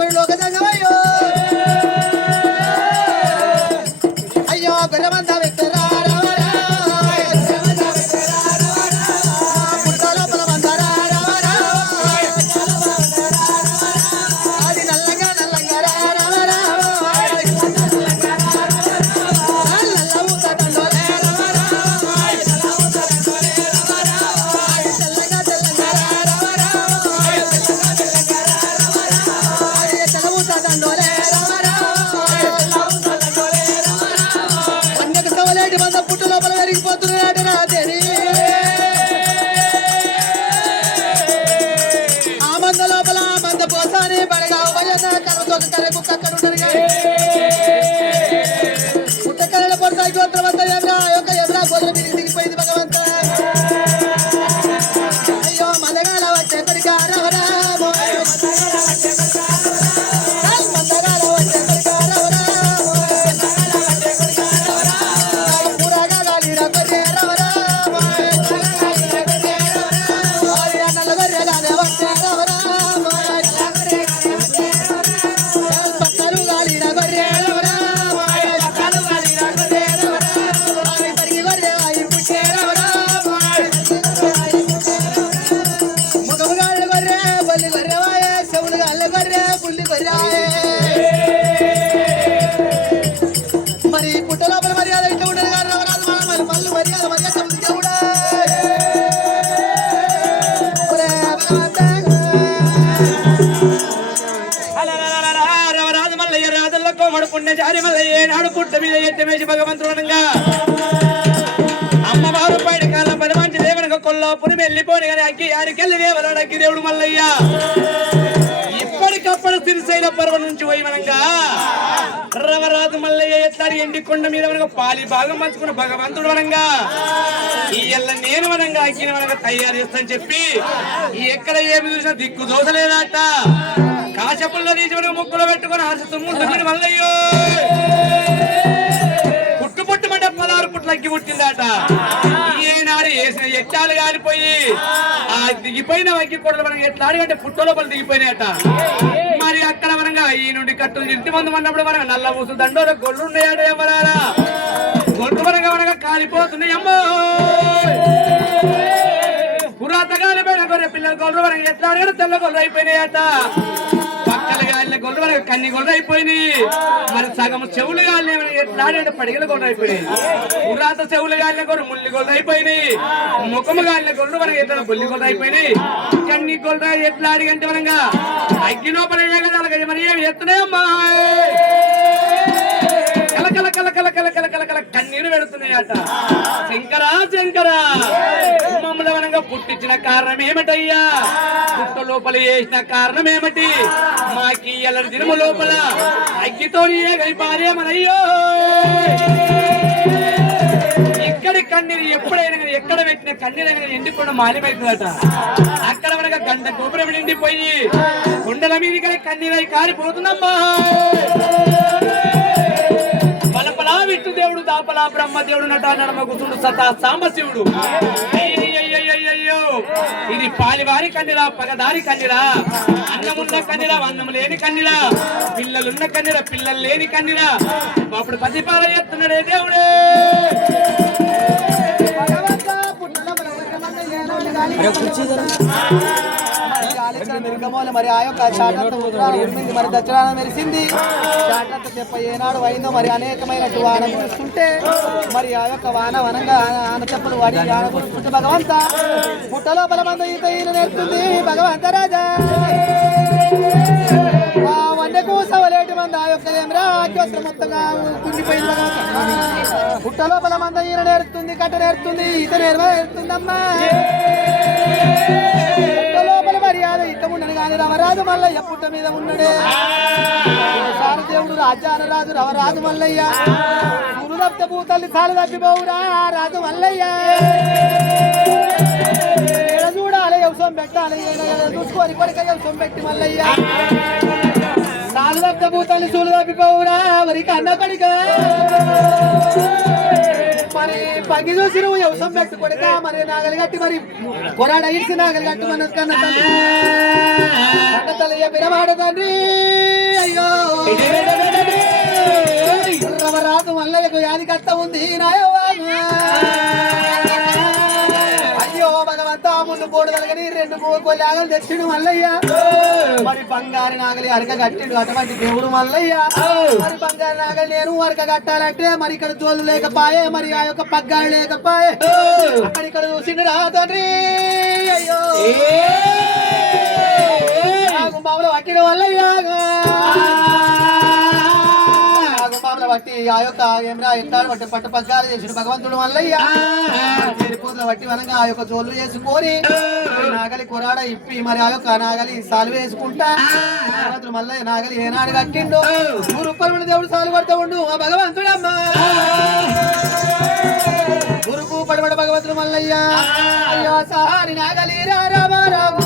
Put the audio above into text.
పోయి లోకదాగా గుండె జారి మళ్ళీ ఏనాడు పుట్ట మీద ఎట్టమేసి భగవంతుడు అమ్మవారు బయట కాలం పని మంచి దేవునికి కొల్లాపురి వెళ్ళిపోని కానీ అక్కి యారికెళ్ళి దేవరాడు అక్కి దేవుడు మల్లయ్య. ఇప్పటికప్పుడు సిరిసైన పర్వ నుంచి పోయిమనంగా రవరాజు మల్లయ్య ఎట్లాడి ఎండి కొండ మీద మనకు పాలి భాగం పంచుకున్న భగవంతుడు వనంగా ఈ నేను వనంగా అక్కిన వనంగా తయారు చేస్తాను చెప్పి. ఎక్కడ ఏమి చూసినా దిక్కు దోసలేదట. కాశపుల్లో తీసుకుని ముక్కులు పెట్టుకుని ఆశ తుమ్ము తుమ్మిన మల్లయ్యో. పుట్టు పుట్టమంటే పదహారు పుట్లకి పుట్టిందట. ఈనాడు వేసిన ఎట్టాలు కాలిపోయి ఆ దిగిపోయిన వంకి కూడా మనం ఎట్లా అంటే పుట్టలో పలు దిగిపోయినాయట. మరి అక్కడ మనం ఈ నుండి కట్టు ఇంటి మందు ఉన్నప్పుడు మనం నల్ల పూసు దండోలో గొల్లు ఉన్నాయాడు ఎవరారా? గొడ్లు మనగా మనగా కాలిపోతుంది అమ్మో! పురాతకాలమైన కొన్ని పిల్లలు గొల్లు మనం ఎట్లా తెల్ల గొల్లు అయిపోయినాయట. కాళ్ళు కాళ్ళ గొడ్డు కన్ని గొడవ అయిపోయినాయి. మన సగం చెవులు కాళ్ళు ఎట్లా పడిగల గొడవ అయిపోయినాయి. ఉరాత చెవులు కాళ్ళ గొడ్డు ముల్లి గొడవ అయిపోయినాయి. ముఖము కాళ్ళ గొడవ మనకి ఎట్లా బుల్లి గొడవ అయిపోయినాయి. కన్ని గొడవ ఎట్లా అడిగంటే మనంగా అగ్గినో పడే కదా అలాగే మరి ఏమి ఎత్తున్నాయమ్మా కల కల కల కల కల కల కల కన్నీరు పెడుతున్నాయట. శంకరా శంకరా. పుట్టించిన కారణం ఏమిటయ్యా పుట్ట లోపల వేసిన కారణం ఏమిటి మాకి ఎల్లరి లోపల అగ్గితో భార్యమనయ్యో ఇక్కడి కన్నీరు ఎప్పుడైనా ఎక్కడ పెట్టిన కన్నీరు కానీ ఎండిపోవడం మాలిపోతుందట అక్కడ వరకు గంట గోపురం నిండిపోయి కొండల మీద కన్నీరై కారిపోతుందమ్మా! పలపలా విష్ణు దేవుడు దాపలా బ్రహ్మదేవుడు నట నడమ కుసుడు సతా సాంబశివుడు. ఇది పాలివారి కన్నిరా పగదారి కన్నిరా అన్నమున్న కన్నిరా అన్నం లేని కన్నిరా పిల్లలున్న కన్నిరా పిల్లలు లేని కన్నిరా అప్పుడు పసిపాల చేస్తున్నాడే దేవుడే. మరి ఆ యొక్క చాటంత ఉత్తరాలు మరి దచ్చరాన మెరిసింది. చాటంత చెప్ప ఏనాడు అయిందో మరి అనేకమైన వాన కురుస్తుంటే మరి ఆ యొక్క వాన వనంగా ఆన చెప్పలు వాడి వాన కురుస్తుంటే భగవంత. పుట్టలో బలమంద మంద ఈత ఈయన నేర్పుతుంది భగవంత రాజా. ఆ వన్నెకు సవలేటి మంది ఆ యొక్క ఏమిరా అత్యవసరం మొత్తంగా కుండిపోయింది భగవంత. పుట్ట లోపల మంద ఈయన నేర్పుతుంది కట్ట నేర్పుతుంది ఈత నేర్వ నేర్పుతుందమ్మా. రవరాజు మల్లయ్య పుట్ట మీద ఉన్నడే. సారు దేవుడు రాజ్యాన రాజు రవరాజు మల్లయ్య. గురుదత్త భూతల్లి సాలు తప్పిపోవురా రాజు మల్లయ్య. చూడాలి వ్యవసాయం పెట్టాలి చూసుకోవాలి ఏడ వ్యవసాయం పెట్టి మల్లయ్య. సాలు తప్పిన భూతల్లి సూలు తప్పిపోవురా మరి కన్న మరి పగి చూసి నువ్వు వ్యవసాయం పెట్టు కొడుక మరి నాగలి కట్టి మరి కొరాడ ఇచ్చి నాగలి కట్టు మన కన్న తల్లి కన్న తల్లి పిరవాడ తండ్రి అయ్యో రాదు మల్లయ్యకు యాది ఉంది. అయ్యో భగవంతా ముందు పోడు తలగని రెండు కొల్లాగలు తెచ్చిండు మల్లయ్య మరి బంగారు నాగలి అరక కట్టిండు. అటువంటి దేవుడు మల్లయ్య. మరి బంగారు నాగలి నేను అరక కట్టాలంటే మరి ఇక్కడ జోలు లేకపాయే మరి ఆ యొక్క పగ్గాలు లేకపాయే. అక్కడ ఇక్కడ చూసిండు రా తండ్రి. అయ్యో. గుమ్మాములు పట్టిన మల్లయ్య. ఆ యొక్క ఏమిరా ఎంటాడు బట్టి పట్టు పగ్గాలు చేసిన భగవంతుడు మల్లయ్య చేరిపోతుల బట్టి వనంగా ఆ యొక్క జోలు చేసుకొని నాగలి కొరాడ ఇప్పి మరి ఆ యొక్క నాగలి సాలు వేసుకుంటా. భగవంతుడు మల్లయ్య నాగలి ఏనాడు కట్టిండు. గురుపరమణ దేవుడు సాలు పడతా ఉండు ఆ భగవంతుడమ్మా. గురుకు పడబడ భగవంతుడు మల్లయ్య. అయ్యో సహారి నాగలి రా రామ రామ